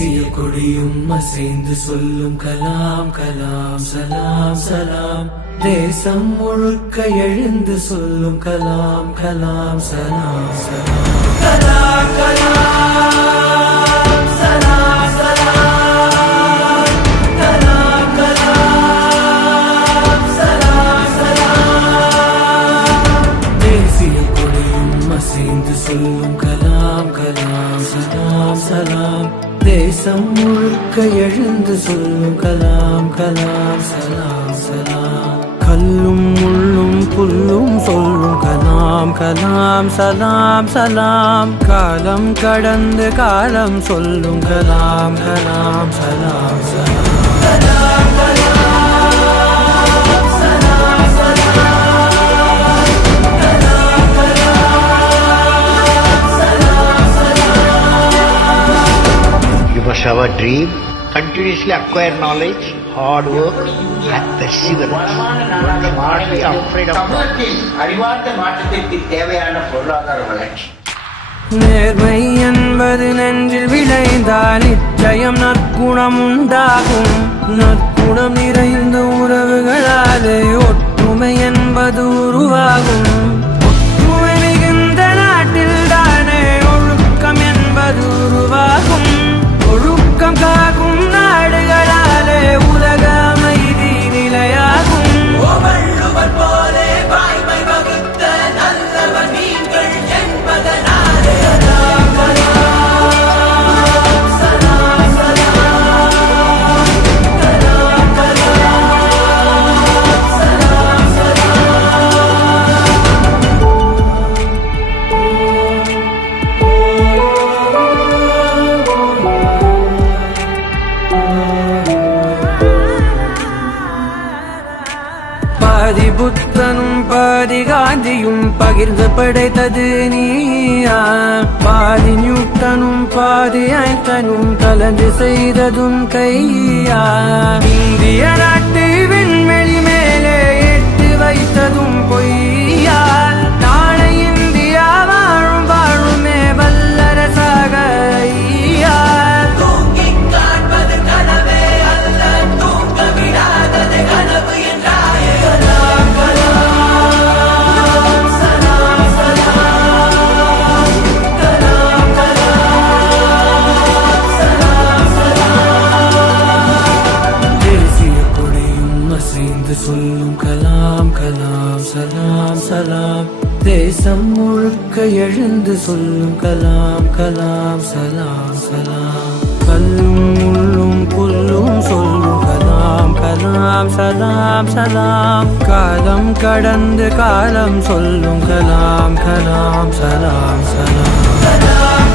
தேசிய கொடியும் அசைந்து சொல்லும் கலாம் கலாம் சலாம் சலாம். தேசம் முழுக்க எழுந்து சொல்லும் கலாம் கலாம் சலாம் சலாம். கலாம் கலாம் சலாம் சலாம். கலாம் கலாம் சலாம் சலாம். தேசிய கொடியும் அசைந்து சொல்லும் கலாம் கலாம் சலாம் சலாம். தேசம் முழுக்க எழுந்து சொல்லும் கலாம் கலாம் சலாம் சலாம். கல்லும் முள்ளும் புல்லும் சொல்லும் கலாம் கலாம் சலாம் சலாம். காலம் கடந்து காலம் சொல்லும் கலாம் கலாம் சலாம் சலாம். கலாம் கலாம் சலாம் சலாம். கலாம் கலாம் சலாம் சலாம். You must have a dream, continuously acquire knowledge, hard work and perseverance. Not be afraid of சமூகத்தில் அறிவார்ந்த மாற்றத்திற்கு தேவையான பொருளாதார வளர்ச்சி. நேர்மை என்பது நெஞ்சில் விளைந்தால் நிச்சயம் நற்குணம் உண்டாகும். நற்குணம் நிறைந்த உறவுகளாலே ஒற்றுமை என்பது உருவாகும். ஒற்றுமை மிகுந்த நாட்டில் தானே ஒழுக்கம் என்பது உருவாகும். ஒழுக்கம் காக்கும் நாடுகளாலே உலக அமைதி நிலையாகும். வள்ளுவர் போலே வாய்மை வகுத்த நல்லவர் நீங்கள் என்பதனாலே. கலாம் கலாம் சலாம் சலாம். கலாம் கலாம் சலாம் சலாம். பாதி புத்தனும் பாதி காந்தியும் பகிர்ந்து படைத்தது நீயா. பாதி நியூட்டனும் பாதி ஐன்ஸ்டைனும் கலந்து செய்ததும் கையா. இந்திய நாட்டு விண்வெளி மேலே எட்டு வைத்ததும் பொய்யா. நாளை இந்தியா வாழும் வாழுமே வல்லரசாக ஐயா. தூங்கிக் காண்பது கனவே அல்ல, தூங்க விடாதது கனவு என்றாயே. கலாம் கலாம் சலாம் சலாம். கலாம் கலாம் சலாம் சலாம். தேசிய கொடியும் அசைந்து சொல்லும் கலாம் கலாம் சலாம் சலாம். தேசம் முழுக்க எழுந்து சொல்லும் கலாம் கலாம் சலாம் சலாம். கல்லும் முள்ளும் புல்லும் சொல்லும் கலாம் கலாம் சலாம் சலாம். காலம் கடந்து காலம் சொல்லும் கலாம் கலாம் சலாம் சலாம். கலாம்